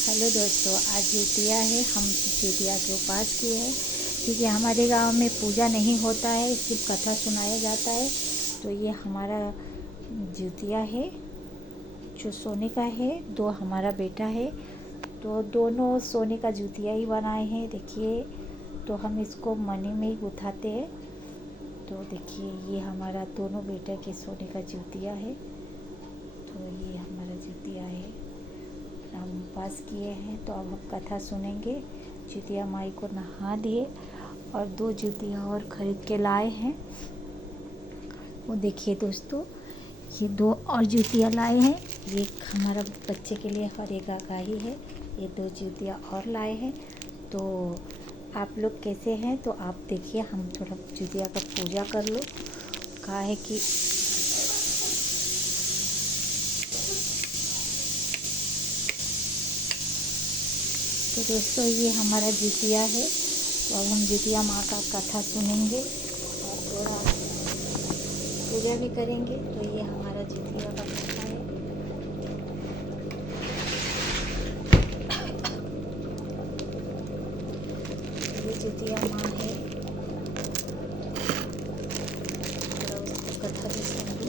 Hello दोस्तों, आज जितिया है। हम जितिया के उपास किए हैं क्योंकि हमारे गांव में पूजा नहीं होता है, सिर्फ कथा सुनाया जाता है। तो ये हमारा जितिया है जो सोने का है। दो हमारा बेटा है, तो दोनों सोने का जितिया ही बनाए हैं। देखिए, तो हम इसको मनी में ही गुथाते हैं। तो देखिए, ये हमारा दोनों बेटे के सोने का जितिया है। तो ये हमारा जितिया है। हम उपवास किए हैं, तो अब हम कथा सुनेंगे। जितिया माई को नहा दिए और दो जितिया और ख़रीद के लाए हैं। वो देखिए दोस्तों, ये दो और जितिया लाए हैं। ये हमारा बच्चे के लिए और एक का ही है। ये दो जितिया और लाए हैं। तो आप लोग कैसे हैं? तो आप देखिए, हम थोड़ा जितिया का पूजा कर लो। कहा है कि तो दोस्तों, ये हमारा जितिया है। तो अब हम जितिया माँ का कथा सुनेंगे और थोड़ा पूजा भी करेंगे। तो ये हमारा जितिया का कथा है। ये जितिया माँ है। थोड़ा उसको कथा भी सुनूंगी।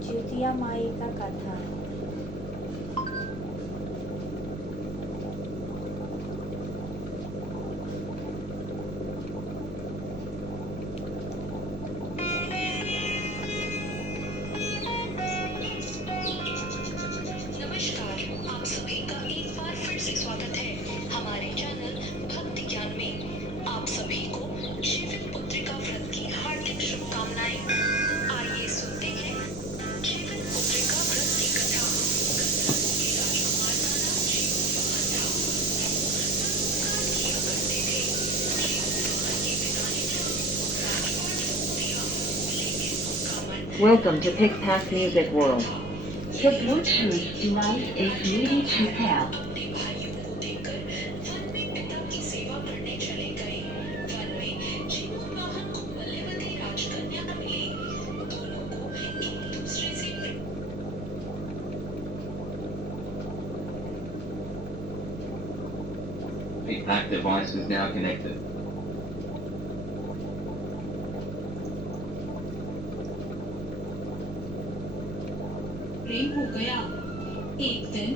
जितिया माई का कथा। नमस्कार, आप सभी का एक बार फिर से स्वागत है हमारे चैनल भक्ति ज्ञान में। आप सभी को जीवित पुत्रिका व्रत की हार्दिक शुभकामनाएं। आइए सुनते हैं जीवित पुत्रिका व्रत की कथा। Welcome to PicPac Music World. The Bluetooth device is needed to pair. अपने भाइयों को देखकर वन में पिता की सेवा करने चले गए। वन में जीवों वाहन को मल्लिवती राजकन्या मिली। दोनों को एक दूसरे से PicPac device is now connected. प्रेम हो गया। एक दिन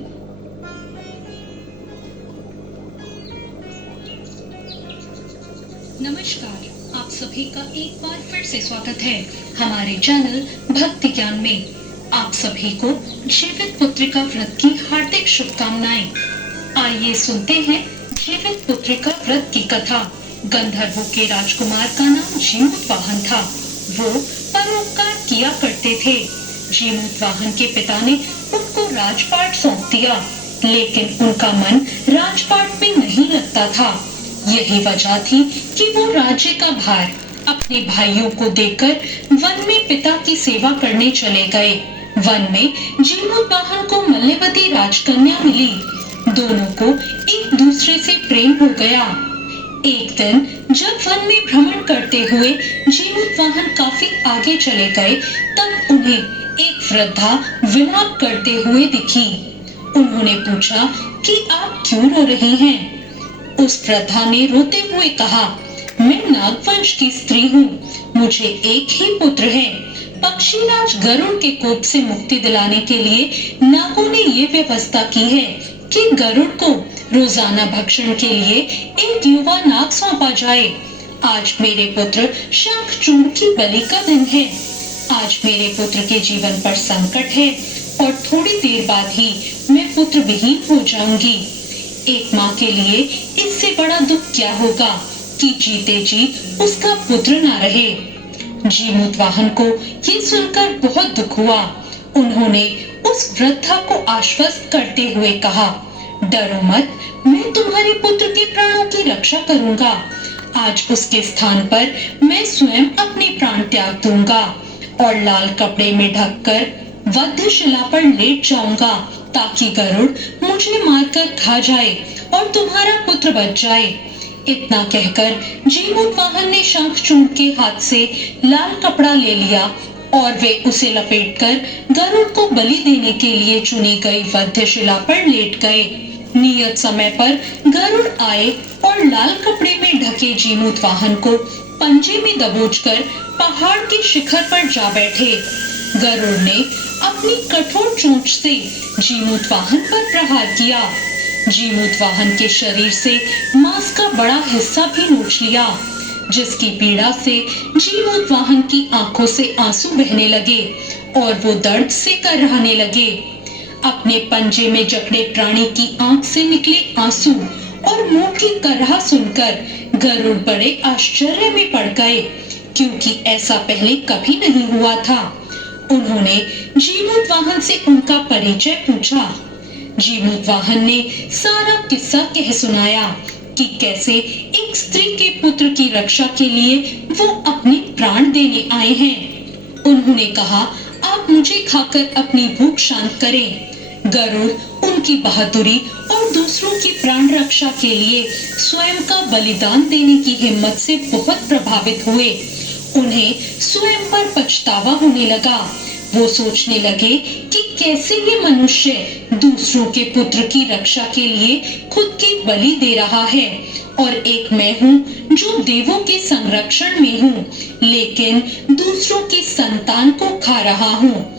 नमस्कार, आप सभी का एक बार फिर से स्वागत है हमारे चैनल भक्ति ज्ञान में। आप सभी को जीवित पुत्रिका व्रत की हार्दिक शुभकामनाएं। आइए सुनते हैं जीवित पुत्रिका व्रत की कथा। गंधर्वों के राजकुमार का नाम जीमूतवाहन था। वो परोपकार किया करते थे। जीमूतवाहन के पिता ने उनको राजपाट सौंप दिया, लेकिन उनका मन राजपाट में नहीं लगता था। यही वजह थी कि वो राज्य का भार अपने भाइयों को देकर वन में पिता की सेवा करने चले गए। वन में जीमूतवाहन को मल्लिवती राजकन्या मिली। दोनों को एक दूसरे से प्रेम हो गया। एक दिन जब वन में भ्रमण करते हुए जीमूतवाहन काफी आगे चले गए, तब उन्हें एक वृद्धा विलाप करते हुए दिखी। उन्होंने पूछा कि आप क्यों रो रही हैं? उस वृद्धा ने रोते हुए कहा, मैं नागवंश की स्त्री हूँ। मुझे एक ही पुत्र है। पक्षीराज गरुड़ के कोप से मुक्ति दिलाने के लिए नागों ने ये व्यवस्था की है कि गरुड़ को रोजाना भक्षण के लिए एक युवा नाग सौंपा जाए। आज मेरे पुत्र शंखचूड़ की बलि का दिन है। आज मेरे पुत्र के जीवन पर संकट है और थोड़ी देर बाद ही मैं पुत्र विहीन हो जाऊंगी। एक माँ के लिए इससे बड़ा दुख क्या होगा कि जीते जी उसका पुत्र ना रहे। जीमूतवाहन को ये सुनकर बहुत दुख हुआ। उन्होंने उस वृद्धा को आश्वस्त करते हुए कहा, डरो मत, मैं तुम्हारे पुत्र के प्राणों की रक्षा करूंगा। आज उसके स्थान पर मैं स्वयं अपने प्राण त्याग दूंगा और लाल कपड़े में ढककर वध्यशिला पर लेट जाऊंगा ताकि गरुड़ मुझे मारकर खा जाए और तुम्हारा पुत्र बच जाए। इतना कहकर जीमूतवाहन ने शंखचूड़ के हाथ से लाल कपड़ा ले लिया और वे उसे लपेटकर गरुड़ को बलि देने के लिए चुनी गई वध्यशिला पर लेट गए। नियत समय पर गरुड़ आए और लाल कपड़े में ढके जीमूतवाहन को पंजे में दबोचकर पहाड़ के शिखर पर जा बैठे। गरुड़ ने अपनी कठोर चोंच से जीमूतवाहन पर प्रहार किया। जीमूतवाहन के शरीर से मांस का बड़ा हिस्सा भी नोच लिया, जिसकी पीड़ा से जीमूतवाहन की आंखों से आंसू बहने लगे और वो दर्द से करहाने लगे। अपने पंजे में जकड़े प्राणी की आंख से निकले आंसू और मुंह की करहा सुनकर गरुड़ बड़े आश्चर्य में पड़ गए, क्योंकि ऐसा पहले कभी नहीं हुआ था। उन्होंने जीमूतवाहन से उनका परिचय पूछा। जीमूतवाहन ने सारा किस्सा कह सुनाया कि कैसे एक स्त्री के पुत्र की रक्षा के लिए वो अपने प्राण देने आए हैं। उन्होंने कहा, आप मुझे खाकर अपनी भूख शांत करें। गरुड़ उनकी बहादुरी और दूसरों की प्राण रक्षा के लिए स्वयं का बलिदान देने की हिम्मत से बहुत प्रभावित हुए। उन्हें स्वयं पर पछतावा होने लगा। वो सोचने लगे कि कैसे ये मनुष्य दूसरों के पुत्र की रक्षा के लिए खुद की बलि दे रहा है और एक मैं हूँ जो देवों के संरक्षण में हूँ, लेकिन दूसरों की संतान को खा रहा हूँ।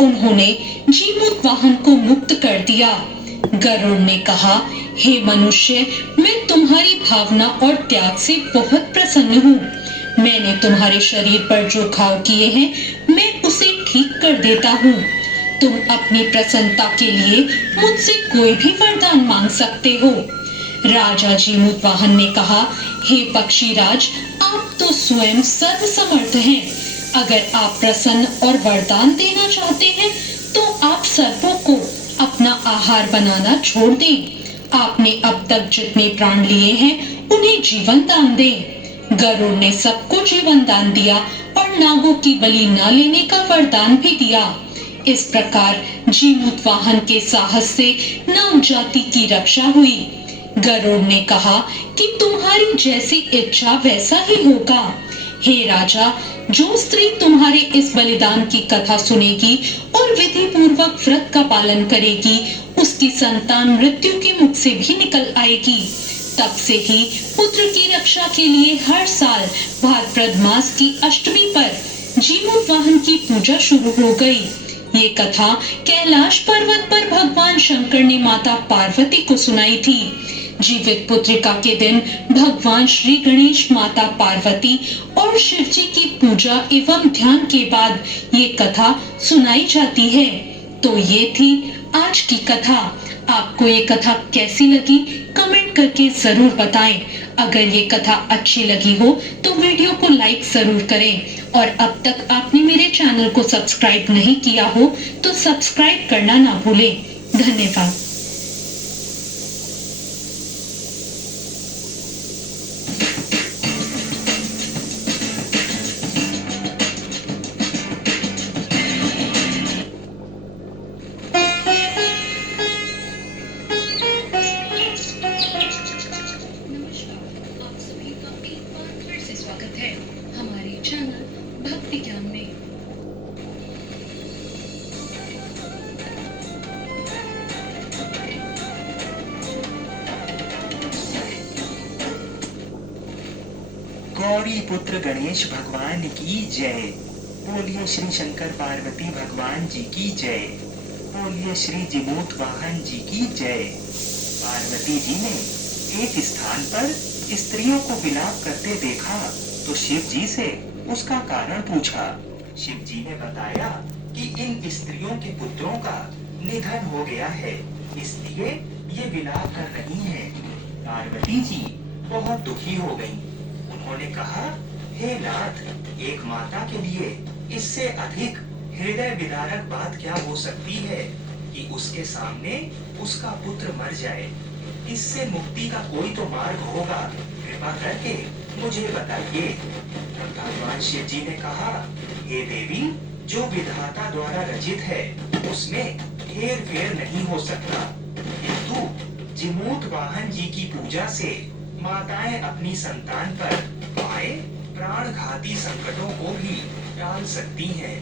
उन्होंने जीमूतवाहन को मुक्त कर दिया। गरुड़ ने कहा, हे मनुष्य, मैं तुम्हारी भावना और त्याग से बहुत प्रसन्न हूँ। मैंने तुम्हारे शरीर पर जो घाव किए हैं मैं उसे ठीक कर देता हूँ। तुम अपनी प्रसन्नता के लिए मुझसे कोई भी वरदान मांग सकते हो। राजा जीमूतवाहन ने कहा, हे पक्षीराज, आप तो स्वयं सर्वसमर्थ हैं। अगर आप प्रसन्न और वरदान देना चाहते हैं तो आप सर्पों को अपना आहार बनाना छोड़ दें। आपने अब तक जितने प्राण लिए हैं उन्हें जीवन दान दें। गरुड़ ने सबको जीवन दान दिया और नागों की बलि न लेने का वरदान भी दिया। इस प्रकार जीमूतवाहन के साहस से नाग जाति की रक्षा हुई। गरुड़ ने कहा कि तुम्हारी जैसी इच्छा वैसा ही होगा। हे राजा, जो स्त्री तुम्हारे इस बलिदान की कथा सुनेगी और विधि पूर्वक व्रत का पालन करेगी, उसकी संतान मृत्यु के मुख से भी निकल आएगी। तब से ही पुत्र की रक्षा के लिए हर साल भाद्रपद मास की अष्टमी पर जीमूतवाहन की पूजा शुरू हो गई। ये कथा कैलाश पर्वत पर भगवान शंकर ने माता पार्वती को सुनाई थी। जीवित पुत्रिका के दिन भगवान श्री गणेश, माता पार्वती और शिव जी की पूजा एवं ध्यान के बाद ये कथा सुनाई जाती है। तो ये थी आज की कथा। आपको ये कथा कैसी लगी कमेंट करके जरूर बताएं। अगर ये कथा अच्छी लगी हो तो वीडियो को लाइक जरूर करें और अब तक आपने मेरे चैनल को सब्सक्राइब नहीं किया हो तो सब्सक्राइब करना ना भूलें। धन्यवाद। स्वागत है हमारे चैनल भक्ति ज्ञान में। गौरी पुत्र गणेश भगवान की जय। बोलिए श्री शंकर पार्वती भगवान जी की जय। बोलिए श्री जीमूतवाहन जी की जय। पार्वती जी ने एक स्थान पर स्त्रियों को विलाप करते देखा तो शिव जी से उसका कारण पूछा। शिव जी ने बताया कि इन स्त्रियों के पुत्रों का निधन हो गया है, इसलिए ये विलाप कर रही हैं। पार्वती जी बहुत दुखी हो गईं। उन्होंने कहा, हे नाथ, एक माता के लिए इससे अधिक हृदय विदारक बात क्या हो सकती है कि उसके सामने उसका पुत्र मर जाए। इससे मुक्ति का कोई तो मार्ग होगा, कृपा करके मुझे बताइए। तब भगवान शिव जी ने कहा, हे देवी, जो विधाता द्वारा रचित है उसमें हेर फेर नहीं हो सकता, किंतु जिमूत वाहन जी की पूजा से माताएं अपनी संतान पर आए प्राणघाती संकटों को भी टाल सकती हैं।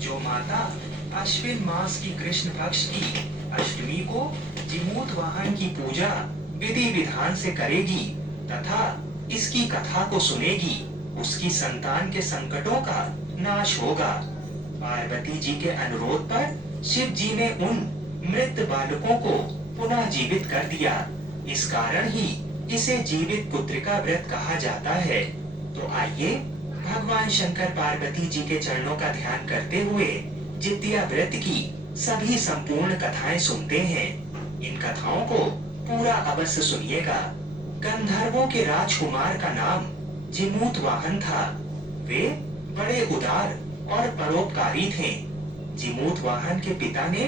जो माता अश्विन मास की कृष्ण पक्ष की अष्टमी को जिमूत वाहन की पूजा विधि विधान से करेगी तथा इसकी कथा को सुनेगी, उसकी संतान के संकटों का नाश होगा। पार्वती जी के अनुरोध पर शिव जी ने उन मृत बालकों को पुनः जीवित कर दिया। इस कारण ही इसे जीवित पुत्रिका व्रत कहा जाता है। तो आइए भगवान शंकर पार्वती जी के चरणों का ध्यान करते हुए जितिया व्रत की सभी संपूर्ण कथाएं सुनते हैं। इन कथाओं को पूरा अवश्य सुनिएगा। गंधर्वों के राजकुमार का नाम जिमूत वाहन था। वे बड़े उदार और परोपकारी थे। जिमूत वाहन के पिता ने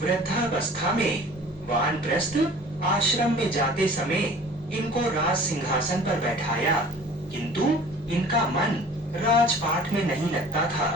वृद्धावस्था में वानप्रस्थ आश्रम में जाते समय इनको राज सिंहासन पर बैठाया, किंतु इनका मन राजपाट में नहीं लगता था।